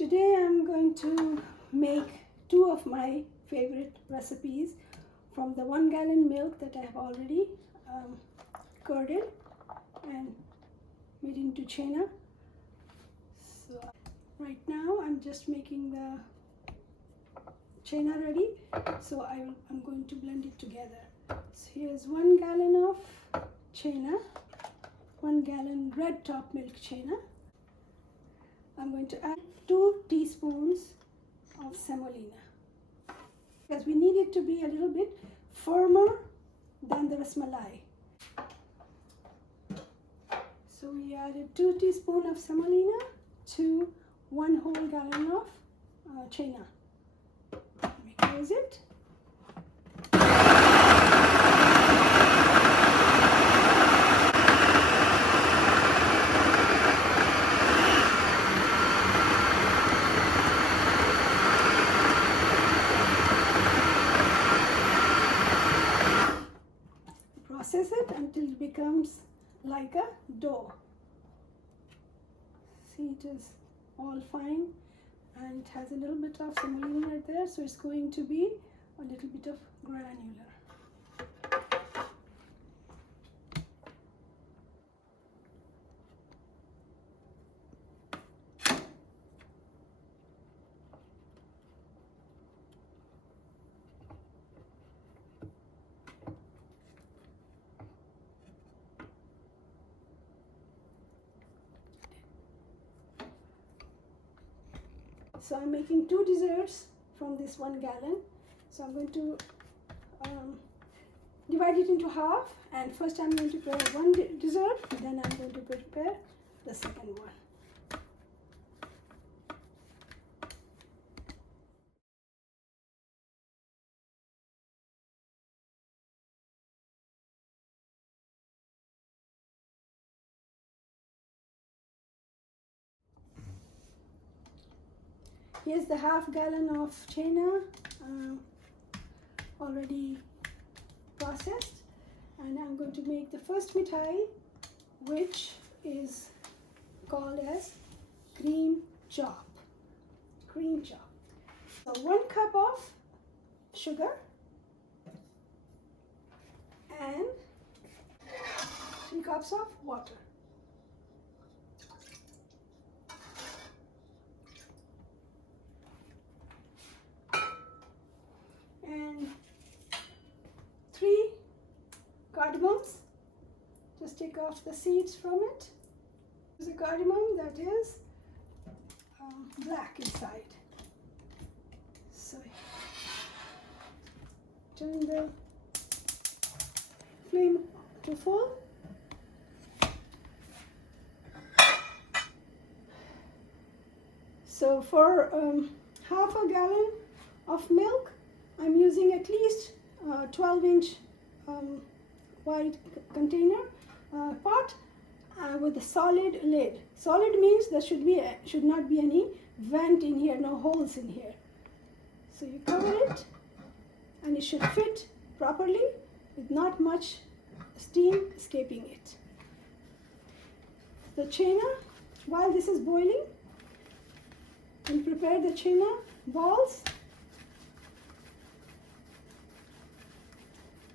Today I'm going to make two of my favorite recipes from the 1 gallon milk that I have already curded and made into Chhena. So right now I'm just making the Chhena ready, so I'm going to blend it together. So here's 1 gallon of Chhena, 1 gallon red top milk Chhena. I'm going to add 2 teaspoons of semolina because we need it to be a little bit firmer than the rasmalai. So we added 2 teaspoons of semolina to 1 whole gallon of Chhena. Let me close it. Process it until it becomes like a dough. See, it is all fine and it has a little bit of semolina right there, so it's going to be a little bit of granular. So I'm making 2 desserts from this 1 gallon. So I'm going to divide it into half, and first I'm going to prepare one dessert, then I'm going to prepare the second one. Here's the half gallon of Chhena already processed, and I'm going to make the first mithai, which is called as cream chop. Cream chop. So 1 cup of sugar and 3 cups of water. And 3 cardamoms. Just take off the seeds from it. There's a cardamom that is black inside. So turn the flame to full. So for half a gallon of milk, I'm using at least 12-inch wide container pot with a solid lid. Solid means there should not be any vent in here, no holes in here. So you cover it and it should fit properly with not much steam escaping it. The Chhena, while this is boiling, we'll prepare the Chhena balls.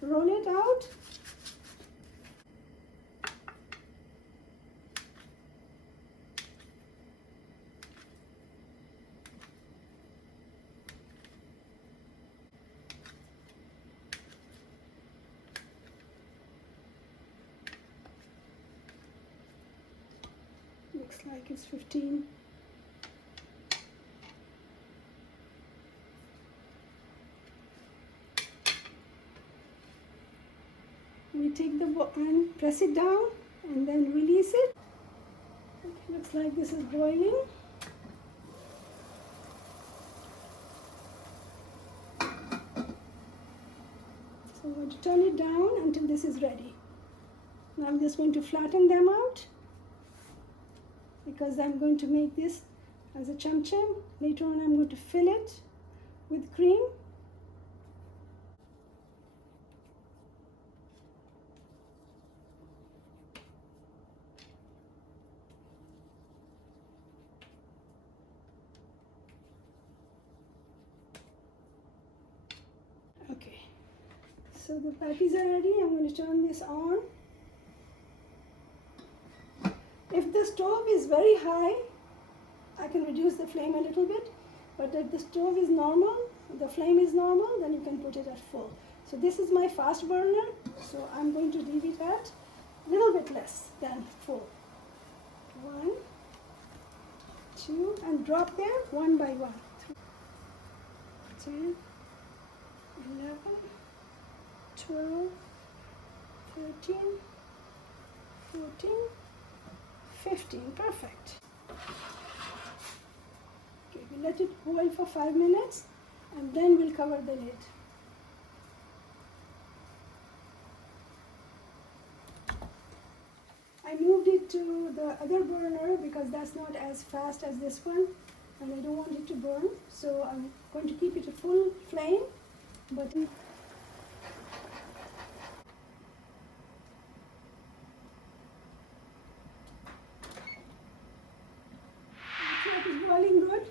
Roll it out. Looks like it's 15. We take the ball and press it down and then release it. It looks like this is boiling. So I'm going to turn it down until this is ready. Now I'm just going to flatten them out because I'm going to make this as a cham-cham. Later on I'm going to fill it with cream. So the patties are ready. I'm going to turn this on. If the stove is very high, I can reduce the flame a little bit. But if the stove is normal, the flame is normal, then you can put it at full. So this is my fast burner. So I'm going to leave it at a little bit less than full. 1, 2, and drop them one by one. 10, 11, 12, 13, 14, 15. Perfect. Okay, we let it boil for 5 minutes and then we'll cover the lid. I moved it to the other burner because that's not as fast as this one and I don't want it to burn. So I'm going to keep it a full flame. But it is boiling good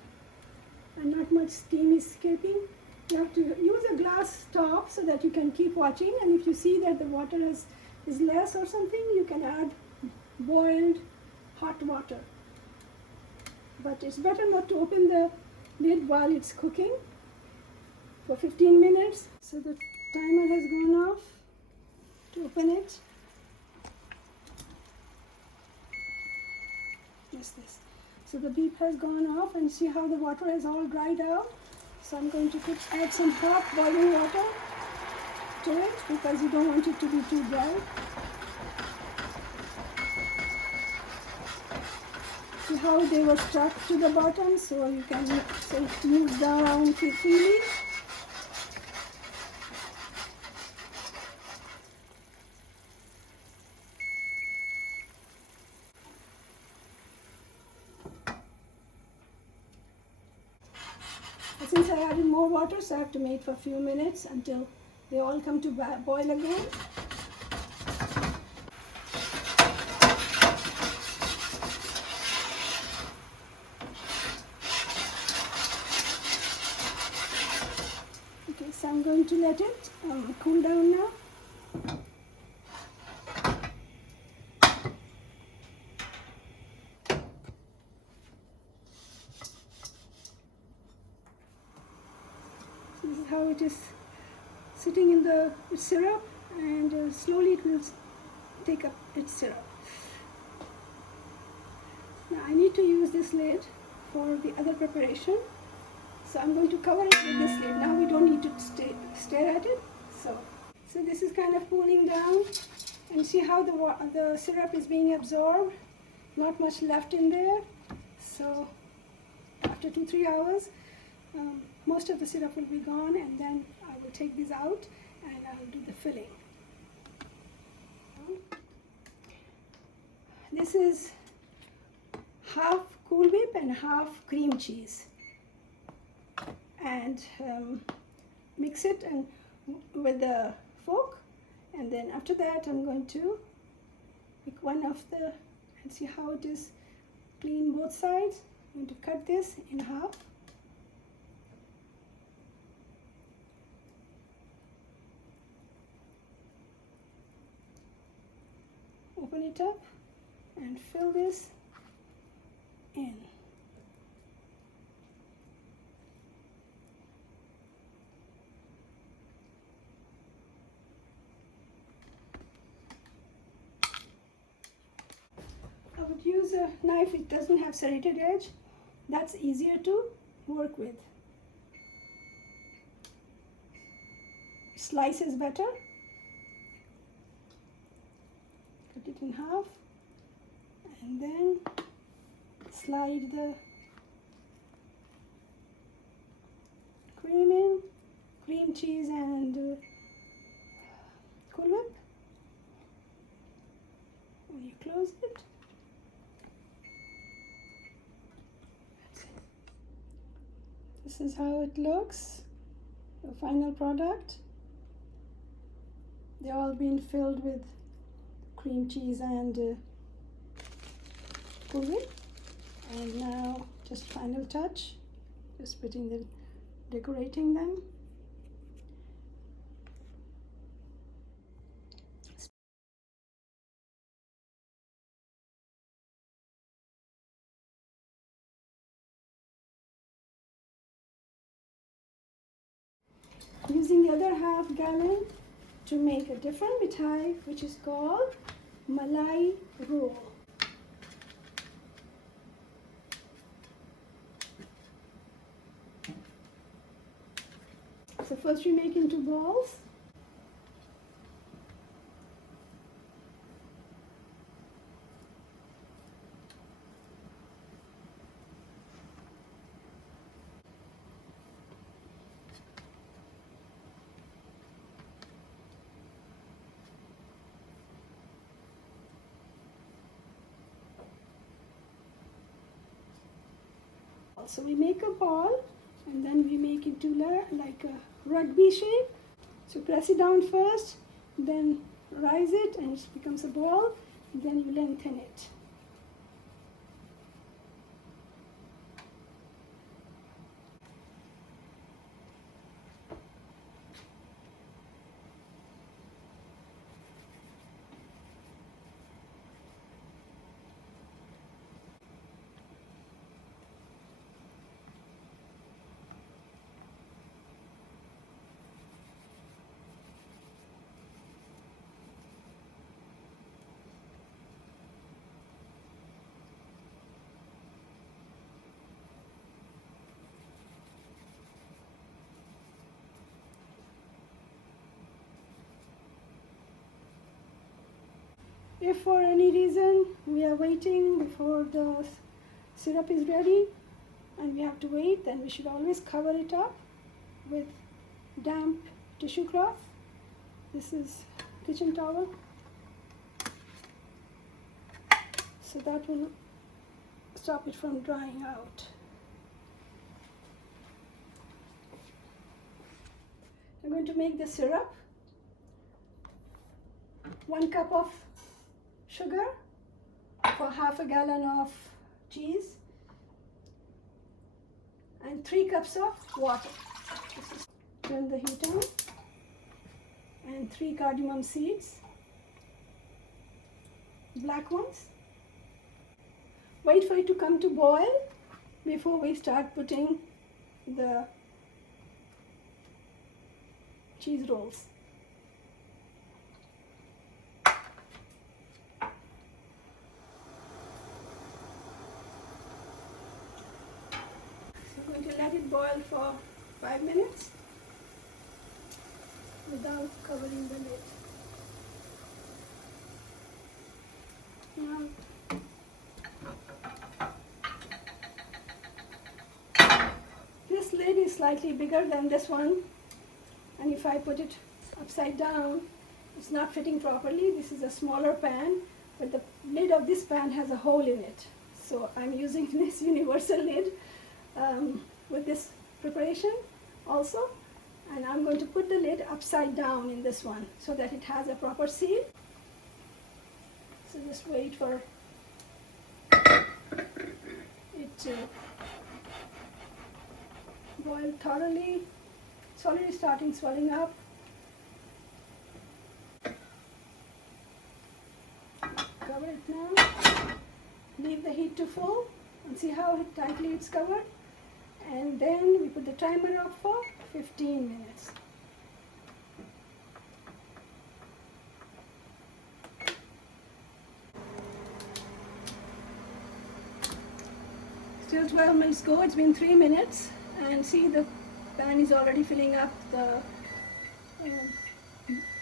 and not much steam is escaping. You have to use a glass top so that you can keep watching, and if you see that the water is less or something, you can add boiled hot water. But it's better not to open the lid while it's cooking for 15 minutes. So the timer has gone off to open it. Just this. So the beep has gone off and see how the water has all dried out. So I'm going to add some hot boiling water to it because you don't want it to be too dry. See how they were stuck to the bottom, so you can it moves down freely. Since I added more water, so I have to wait for a few minutes until they all come to boil again. Okay, so I'm going to let it cool down now. This is how it is sitting in the syrup, and slowly it will take up its syrup. Now I need to use this lid for the other preparation, so I'm going to cover it with this lid. Now we don't need to stare at it. So this is kind of cooling down, and see how the syrup is being absorbed. Not much left in there. So after 2-3 hours, most of the syrup will be gone, and then I will take these out and I will do the filling. This is half Cool Whip and half cream cheese, and mix it and with the fork, and then after that I'm going to pick one of the, and see how it is clean both sides. I'm going to cut this in half. Open it up and fill this in. I would use a knife, it doesn't have serrated edge. That's easier to work with. Slice is better. Cut it in half and then slide the cream in, cream cheese and Cool Whip. When you close it, that's it. This is how it looks, the final product. They're all been filled with cream cheese and Cool Whip. And now just final touch, decorating them. using the other half gallon to make a different mithai, which is called Malai roll. So first we make into balls. So we make a ball and then we make it like a rugby shape. So press it down first, then rise it and it becomes a ball, then you lengthen it. If for any reason we are waiting before the syrup is ready and we have to wait, then we should always cover it up with damp tissue cloth. This is kitchen towel. So that will stop it from drying out. I'm going to make the syrup. 1 cup of sugar for half a gallon of cheese and 3 cups of water. Turn the heat on and 3 cardamom seeds, black ones. Wait for it to come to boil before we start putting the cheese rolls. Let it boil for 5 minutes without covering the lid. Now, this lid is slightly bigger than this one, and if I put it upside down, it's not fitting properly. This is a smaller pan, but the lid of this pan has a hole in it. So I'm using this universal lid with this preparation also, and I'm going to put the lid upside down in this one so that it has a proper seal. So just wait for it to boil thoroughly. It's already starting swelling up. Cover it now. Leave the heat to full and see how tightly it's covered. And then we put the timer up for 15 minutes. Still 12 minutes go. It's been 3 minutes, and see the pan is already filling up.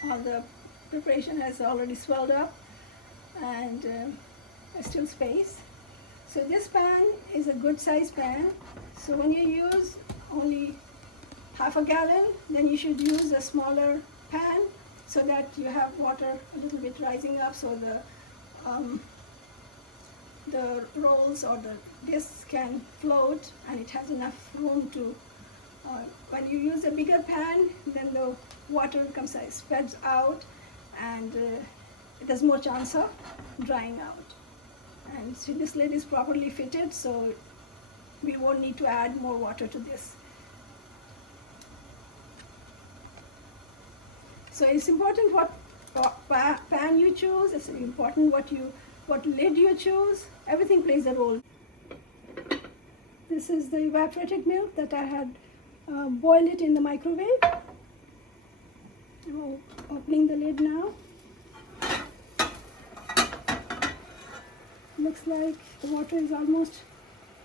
All the preparation has already swelled up, and there's still space. So this pan is a good size pan. So when you use only half a gallon, then you should use a smaller pan so that you have water a little bit rising up, so the rolls or the discs can float, and it has enough room to, when you use a bigger pan, then the water spreads out, and there's more chance of drying out. And see, this lid is properly fitted, so we won't need to add more water to this. So it's important what pan you choose. It's important what lid you choose. Everything plays a role. This is the evaporated milk that I had boiled it in the microwave. I'm opening the lid now. Looks like the water is almost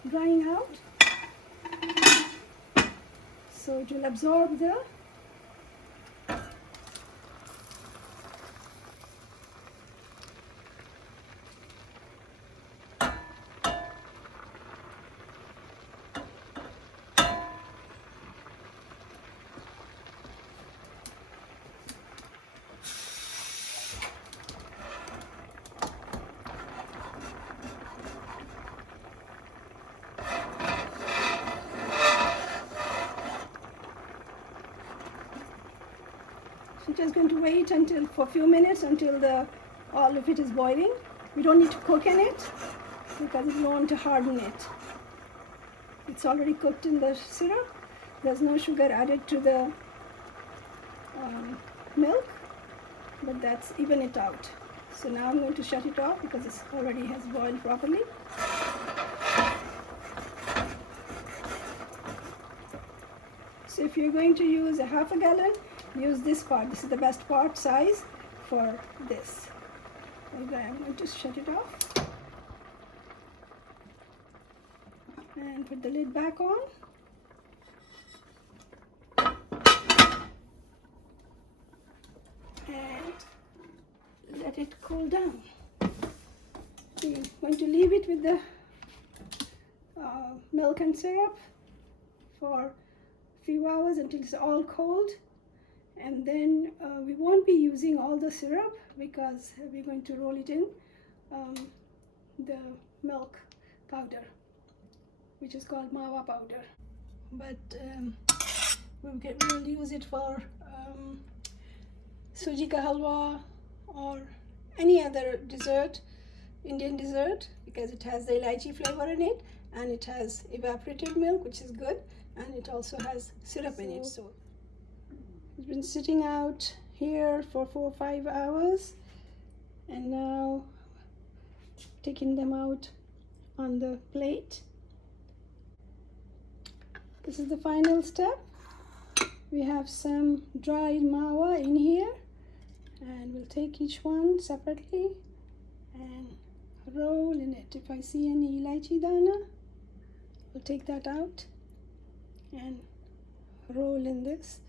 drying out. So it will absorb the So just going to wait for a few minutes until all of it is boiling. We don't need to cook in it because we don't want to harden it. It's already cooked in the syrup. There's no sugar added to the milk, but that's even it out. So now I'm going to shut it off because it already has boiled properly. So if you're going to use a half a gallon, use this part. This is the best part size for this. Okay, I'm going to shut it off and put the lid back on. And let it cool down. We're going to leave it with the milk and syrup for a few hours until it's all cold. And then we won't be using all the syrup because we're going to roll it in the milk powder, which is called Mawa powder. But we'll use it for sooji ka halwa or any other dessert, Indian dessert, because it has the elaichi flavor in it, and it has evaporated milk, which is good, and it also has syrup in it. So it's been sitting out here for 4 or 5 hours, and now taking them out on the plate. This is the final step. We have some dried mawa in here, and we'll take each one separately and roll in it. If I see any elaichi dana, we'll take that out and roll in this.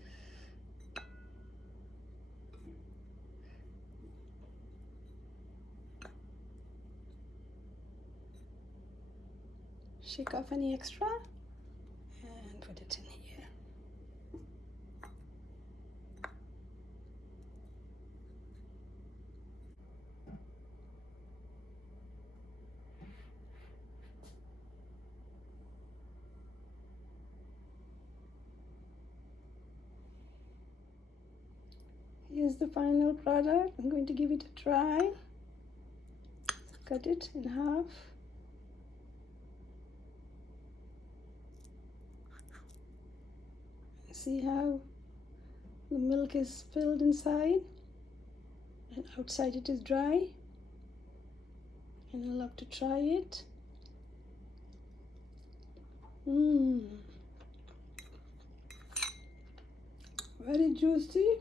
Shake off any extra and put it in here. Here's the final product. I'm going to give it a try. Cut it in half. See how the milk is filled inside and outside it is dry, and I love to try it. Very juicy.